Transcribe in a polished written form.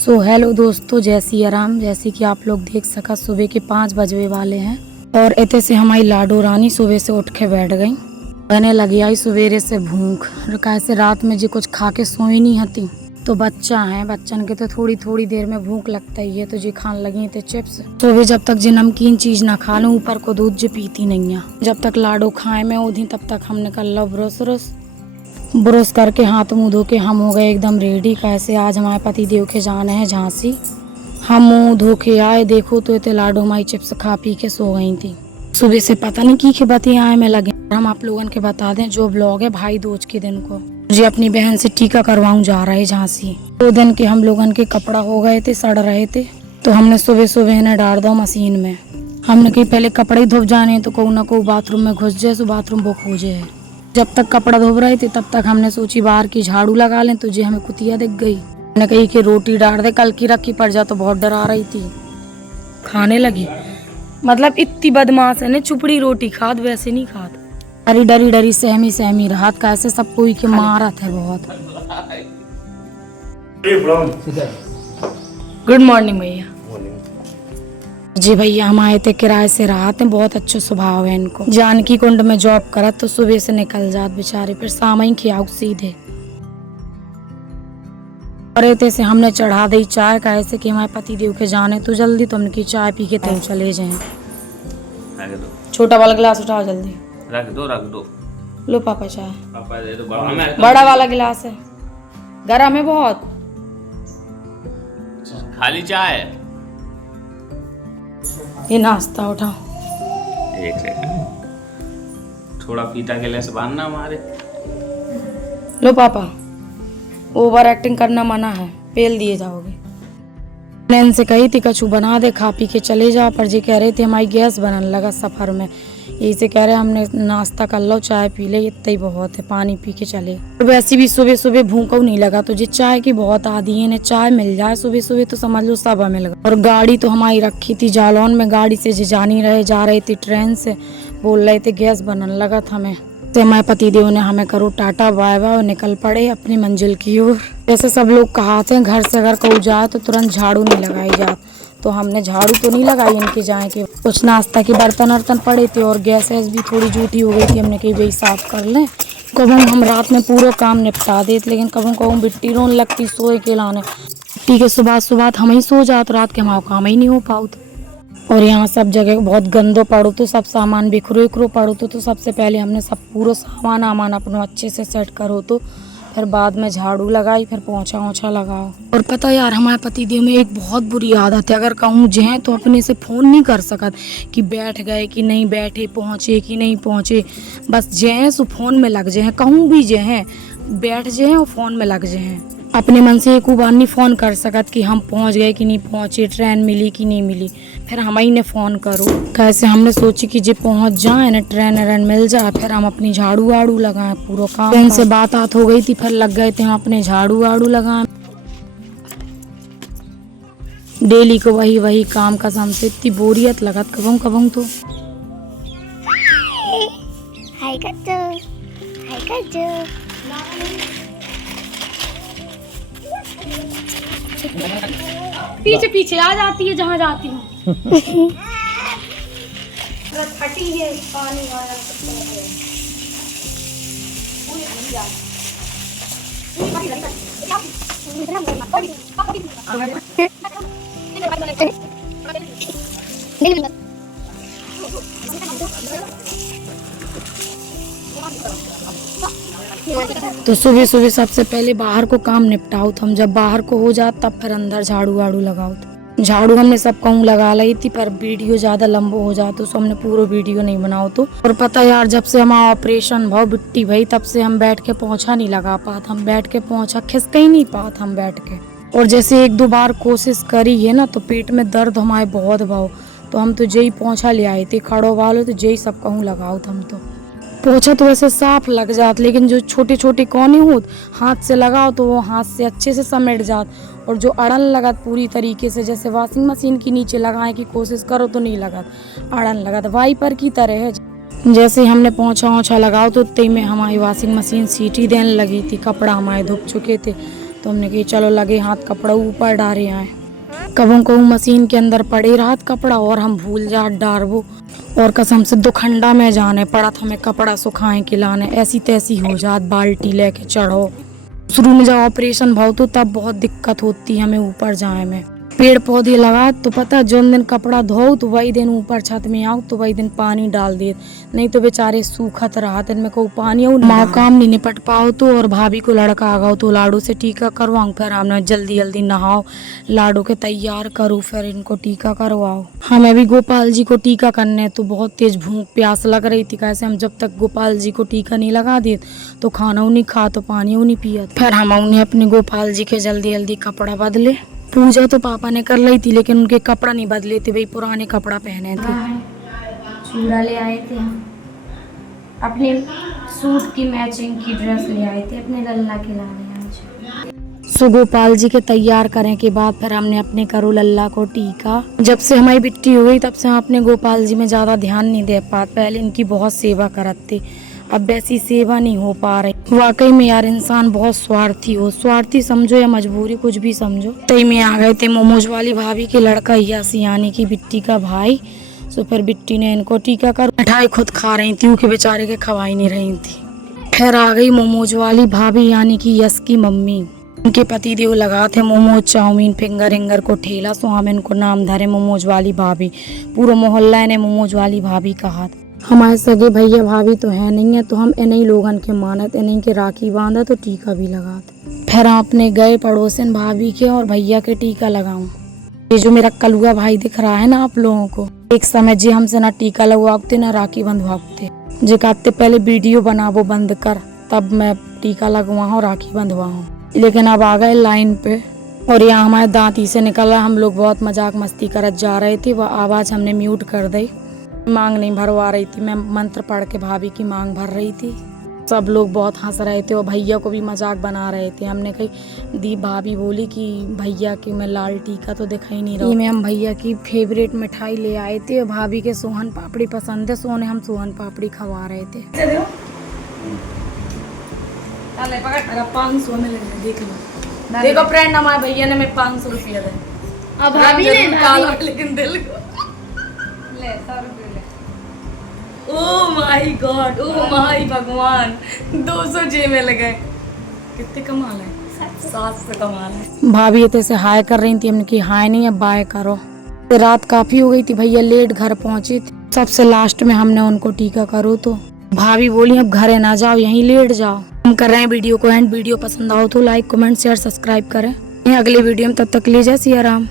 Hello दोस्तों, जय सिया राम। जैसे कि आप लोग देख सका सुबह के 5 बजने वाले हैं और इतने से हमारी लाडो रानी सुबह से उठ के बैठ गई। कहने लगी आई सवेरे से भूख, कैसे रात में जी कुछ खा के सोई नहीं हती। तो बच्चा है, बच्चन के तो थोड़ी थोड़ी देर में भूख लगता ही है, तो जी खान लगी थे चिप्स। सुबह जब तक जी नमकीन चीज ना खा लूं ऊपर को दूध जी पीती नहीं है। जब तक लाडो खाए में उधी तब तक हम निकल लो ब्रश करके हाथ मुंह धो के हम हो गए एकदम रेडी। कैसे आज हमारे पति देव के जाने हैं झांसी। हम मुंह धो के आए, देखो तो इतने लाडो हमारी चिप्स खा पी के सो गई थी। सुबह से पता नहीं की बती आए में लगे। हम आप लोगों के बता दें, जो ब्लॉग है भाई दूज के दिन को मुझे अपनी बहन से टीका करवाऊं जा रहा है झांसी। 2 दिन के हम लोगन के कपड़ा हो गए थे, सड़ रहे थे, तो हमने सुबह सुबह इन्हें डाल दो मशीन में। हमने कहीं पहले कपड़े धुप जाने तो कोई ना कोई बाथरूम में घुस जाए, सो बाथरूम बुक हो जाए। जब तक कपड़ा धो रहे थे तब तक हमने सोची बाहर की झाड़ू लगा लें, तो जी हमें कुतिया दिख गई। मैंने कही कि रोटी डाल दे, कल की रखी पड़ जा, तो बहुत डरा रही थी। खाने लगी, मतलब इतनी बदमाश है ने, चुपड़ी रोटी खाद वैसे नहीं खाद। डरी डरी डरी सहमी राहत कैसे सब कोई के मारत है बहुत। गुड मॉर्निंग भैया। जी भैया, हम आए थे किराए से, राहत है, बहुत अच्छा स्वभाव है इनको। जानकी कुंड में जॉब करत तो सुबह से निकल जात बेचारे, फिर शाम ही खियाऊ सीधे। और से हमने चढ़ा दी चाय, कैसे कि हमारे पति देव के जाने तो जल्दी, तो हमने की चाय पी के तय चले जाए। छोटा वाला गिलास उठाओ जल्दी। रख दो। लो पापा चाय। पापा दे दो। बड़ा वाला गिलास है, गरम है बहुत। खाली चाय। ये नाश्ता उठाओ। एक सेकंड, थोड़ा पीता गिलास बांधना हमारे। लो पापा, ओवर एक्टिंग करना मना है, पेल दिए जाओगे। मैंने इनसे कही थी कछु बना दे, खा पी के चले जाओ, पर जी कह रहे थे हमारी गैस बनने लगा सफर में, यही से कह रहे हमने नाश्ता कर लो, चाय पी ले, इतना ही बहुत है, पानी पी के चले। और वैसे भी सुबह सुबह भूख नहीं लगा, तो जी चाय की बहुत आदी है, चाय मिल जाए सुबह सुबह तो समझ लो सब मिल गया। और गाड़ी तो हमारी रखी थी जालौन में, गाड़ी से जी जानी रहे, जा रहे थे ट्रेन से, बोल रहे थे गैस बनने लगा था हमें। तो हमारे पति देव ने हमें करो टाटा बाय बाय और निकल पड़े अपनी मंजिल की ओर। जैसे सब लोग कहाते हैं घर से अगर कोई जाए तो तुरंत झाड़ू नहीं लगाई जात, तो हमने झाड़ू तो नहीं लगाई इनके जाए के। कुछ नाश्ता के बर्तन वर्तन पड़े थे और गैस भी थोड़ी जूठी हो गई थी, हमने कही वही साफ कर लें। कब हम रात में पूरा काम निपटा देते, लेकिन कब बिट्टी रोन लगती सोए के लाने, ठीक है सुबह हम ही सो जाते, रात के हमारा काम ही नहीं हो पाओ। और यहाँ सब जगह बहुत गंदो पड़ो, तो सब सामान बिखरो पड़ो, तो सबसे पहले हमने सब पूरा सामान अपना अच्छे से सेट करो, तो फिर बाद में झाड़ू लगाई, फिर पोंछा लगाओ। और पता यार, हमारे पति देव में एक बहुत बुरी आदत है, अगर कहूँ जहे तो अपने से फ़ोन नहीं कर सकत कि बैठ गए कि नहीं बैठे, पहुँचे कि नहीं पहुँचे, बस जहे सो फ़ोन में लग जाए, कहूँ भी जहे बैठ जाए और फ़ोन में लग जाए। अपने मन से एक बार नहीं फ़ोन कर सकत कि हम पहुँच गए कि नहीं पहुँचे, ट्रेन मिली कि नहीं मिली, फिर हम ही ने फ़ोन करो। कैसे हमने सोची कि जब पहुँच जाए ना, ट्रेन मिल जाए, फिर हम अपनी झाड़ू वाड़ू लगाएं, पूरा काम। ट्रेन से बात हो गई थी, फिर लग गए थे हम अपने झाड़ू वाड़ू लगाएं। डेली को वही काम कसम से इतनी बोरियत लगत कबूं तो। हाय कच्चू। पीछे आ जाती है जहाँ जाती हूँ। फटी है पानी वाला तो सुबह सुबह सबसे पहले बाहर को काम निपटाओ, तो हम जब बाहर को हो जात तब फिर अंदर झाड़ू वाड़ू लगाओ। तो झाड़ू हमने सब कहूँ लगा ली थी, पर वीडियो ज़्यादा लंबो हो जाता तो हमने पूरा वीडियो नहीं बनाओ। तो और पता यार, जब से हमारा ऑपरेशन भाव बिट्टी भाई, तब से हम बैठ के पोंछा नहीं लगा पात, हम बैठ के पोंछा खिसक ही नहीं पात हम बैठ के। और जैसे 1-2 बार कोशिश करी है ना, तो पेट में दर्द हमारे बहुत भाव, तो हम तो जई पोंछा ले आए थे खड़ो वालो, तो जई सब कहूँ लगाओ। हम तो पोछा तो वैसे साफ लग जात, लेकिन जो छोटे छोटे कोने होत हाथ से लगाओ तो वो हाथ से अच्छे से समेट जात, और जो अड़न लगत पूरी तरीके से, जैसे वॉशिंग मशीन के नीचे लगाने की कोशिश करो तो नहीं लगत, अड़न लगत वाइपर की तरह है। जैसे हमने पोंछा ओछा लगाओ तो तई में हमारी वॉशिंग मशीन सीटी देने लगी थी, कपड़ा हमारे धुप चुके थे, तो हमने कही चलो लगे हाथ कपड़ा ऊपर डारे आए। कबों को मशीन के अंदर पड़े रात कपड़ा और हम भूल जा डारबो, और कसम से दुखंडा में जाने पड़ा था हमें कपड़ा सुखाए के लाने, ऐसी तैसी हो जात बाल्टी लेके चढ़ो। शुरू में जब ऑपरेशन भाव तो तब बहुत दिक्कत होती है हमें ऊपर जाए में। पेड़ पौधे लगा तो पता जो दिन कपड़ा धो तो वही दिन ऊपर छत में आओ तो वही दिन पानी डाल दे, नहीं तो बेचारे सूखत रहा दिन में को पानी माँ काम नहीं निपट पाओ तो। और भाभी को लड़का आ गया तो लाडू से टीका करवाऊँ, फिर हमने जल्दी जल्दी नहाओ लाडू के तैयार करो फिर इनको टीका करवाओ। हमें भी गोपाल जी को टीका करने तो बहुत तेज भूख प्यास लग रही थी, कैसे हम जब तक गोपाल जी को टीका नहीं लगा दे तो खाना नहीं खा तो पानी नहीं पिया। फिर हम उन्हें अपने गोपाल जी के जल्दी जल्दी कपड़ा बदले। पूजा तो पापा ने कर ली थी लेकिन उनके कपड़ा नहीं बदले थे, भाई पुराने कपड़ा पहने थे। चूड़ा ले आए थे हम, अपने सूट की मैचिंग की ड्रेस ले आए थे अपने लल्ला के लाने आज। सो गोपाल जी के तैयार करने के बाद फिर हमने अपने करो लल्ला को टीका। जब से हमारी बिट्टी हो गई तब से हम अपने गोपाल जी में ज़्यादा ध्यान नहीं दे पाते, पहले इनकी बहुत सेवा करते, अब वैसी सेवा नहीं हो पा रही। वाकई में यार इंसान बहुत स्वार्थी हो, स्वार्थी समझो या मजबूरी कुछ भी समझो। तई में आ गए थे मोमोज वाली भाभी के लड़का यासी यानी की बिट्टी का भाई। सो फिर बिट्टी ने इनको टीका कर मिठाई खुद खा रही थी, उनके बेचारे के खवाई नहीं रही थी। फिर आ गई मोमोज वाली भाभी यानी कि यश की मम्मी, उनके पति देव लगा थे मोमोज चाउमीन फिंगर इंगर को ठेला, सो हम इनको नाम धरे मोमोज वाली भाभी। पूरा मोहल्ला ने मोमोज वाली भाभी कहा। हमारे सगे भैया भाभी तो है नहीं है तो हम इन्हीं लोगन के मानत, इन्हीं के राखी बांधा तो टीका भी लगाते। फिर आपने गए पड़ोसन भाभी के और भैया के टीका लगाऊं। ये जो मेरा कलुआ भाई दिख रहा है ना आप लोगों को, एक समय जी हमसे ना टीका लगवाते ना राखी बंधवाते, जे कहते पहले वीडियो बनावो बंद कर तब मैं टीका लगवाऊं राखी बंधवाऊं, लेकिन अब आ गए लाइन पे। और यहाँ हमारे दांती से निकला, हम लोग बहुत मजाक मस्ती करत जा रहे थे, वह आवाज़ हमने म्यूट कर दी। मांग नहीं भरवा रही थी, मैं मंत्र पढ़ के भाभी की मांग भर रही थी। सब लोग बहुत हंस रहे थे और भैया को भी मजाक बना रहे थे। हमने कही दी भाभी बोली कि भैया की मैं लाल टीका तो दिखा ही नहीं रहा। में हम भैया की फेवरेट मिठाई ले आए थे और भाभी के सोहन पापड़ी पसंद है, सोने हम सोहन पापड़ी खवा रहे थे। 500 में देख लो, देखो फ्रेंड हमारे भैया ने मैं 500 रुपया दे, अब भाभी ने लेकिन दिल को ले 100 रुपये। Oh my God, oh my भगवान, 200 जेब में लगे। कितने कमाल है, 700 कमाल है। भाभी इतने से हाय कर रही थी, हमने की हाय नहीं अब बाय करो। रात काफी हो गई थी, भैया लेट घर पहुंचे थे। सबसे लास्ट में हमने उनको टीका करो तो भाभी बोली अब घरे ना जाओ यहीं लेट जाओ। हम कर रहे हैं वीडियो को एंड, वीडियो पसंद आओ तो लाइक कमेंट शेयर सब्सक्राइब करें। अगले वीडियो में तब तक ले जाए सिया राम।